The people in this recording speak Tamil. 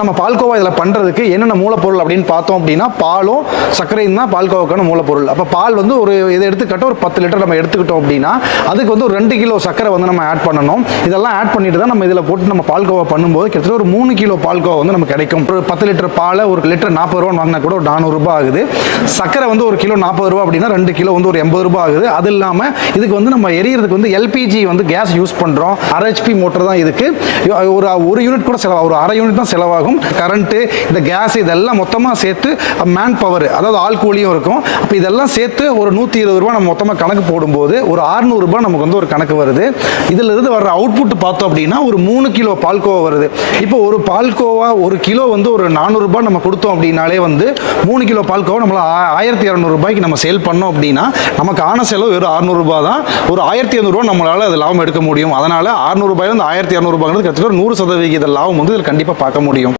நம்ம பால்கோவா இதில் பண்ணுறதுக்கு என்னென்ன மூலப்பொருள் அப்படின்னு பார்த்தோம் அப்படின்னா பாலும் சர்க்கரையும் தான் பால்கோவாக்கான மூலப்பொருள். அப்போ பால் வந்து ஒரு இதை எடுத்துக்கிட்ட ஒரு 10 லிட்டர் நம்ம எடுத்துக்கிட்டோம் அப்படின்னா அதுக்கு வந்து ஒரு 2 கிலோ சர்க்கரை வந்து நம்ம ஆட் பண்ணணும். இதெல்லாம் ஆட் பண்ணிட்டு தான் நம்ம இதில் போட்டு நம்ம பால்கோவா பண்ணும்போது கிட்டத்தட்ட ஒரு 3 கிலோ பால்கோவா வந்து நமக்கு கிடைக்கும். ஒரு 10 லிட்டர் பாலை ஒரு லிட்டர் 40 ரூபா வாங்கினா கூட ஒரு 400 ரூபாய் ஆகுது. சர்க்கரை வந்து ஒரு கிலோ 40 ரூபா அப்படின்னா 2 கிலோ வந்து ஒரு 80 ரூபாய் ஆகுது. அது இல்லாமல் இதுக்கு வந்து நம்ம எரியறதுக்கு வந்து எல்பிஜி வந்து கேஸ் யூஸ் பண்ணுறோம். 1/2 HP மோட்டர் தான் இதுக்கு. ஒரு யூனிட் கூட செலவாகும், ஒரு 1/2 யூனிட் தான் செலவாகும். கரண்ட்டு, இந்த கேஸ் இதெல்லாம் மொத்தமாக சேர்த்து மேன் பவர், அதாவது ஆள் கூலியும் இருக்கும். அப்போ இதெல்லாம் சேர்த்து ஒரு 120 ரூபா நம்ம மொத்தமாக கணக்கு போடும்போது ஒரு 600 ரூபாய் நமக்கு வந்து ஒரு கணக்கு வருது. இதில் இருந்து வர்ற அவுட்புட் பார்த்தோம் அப்படின்னா ஒரு 3 கிலோ பால்கோவா வருது. இப்போ ஒரு பால்கோவா ஒரு கிலோ வந்து ஒரு 400 ரூபாய் நம்ம கொடுத்தோம் அப்படின்னாலே வந்து 3 கிலோ பால்கோவா நம்மள 1200 ரூபாய்க்கு நம்ம சேல் பண்ணோம் அப்படின்னா நமக்கு ஆன செலவு வெறும் 600 ரூபாய் தான். ஒரு 1200 ரூபாய் நம்மளால அது லாபம் எடுக்க முடியும். அதனால 600 ரூபாயிலிருந்து 1200 ரூபாய்ங்கிறது கிட்டத்தட்ட 100% லாபம் வந்து இதில் கண்டிப்பாக பார்க்க முடியும்.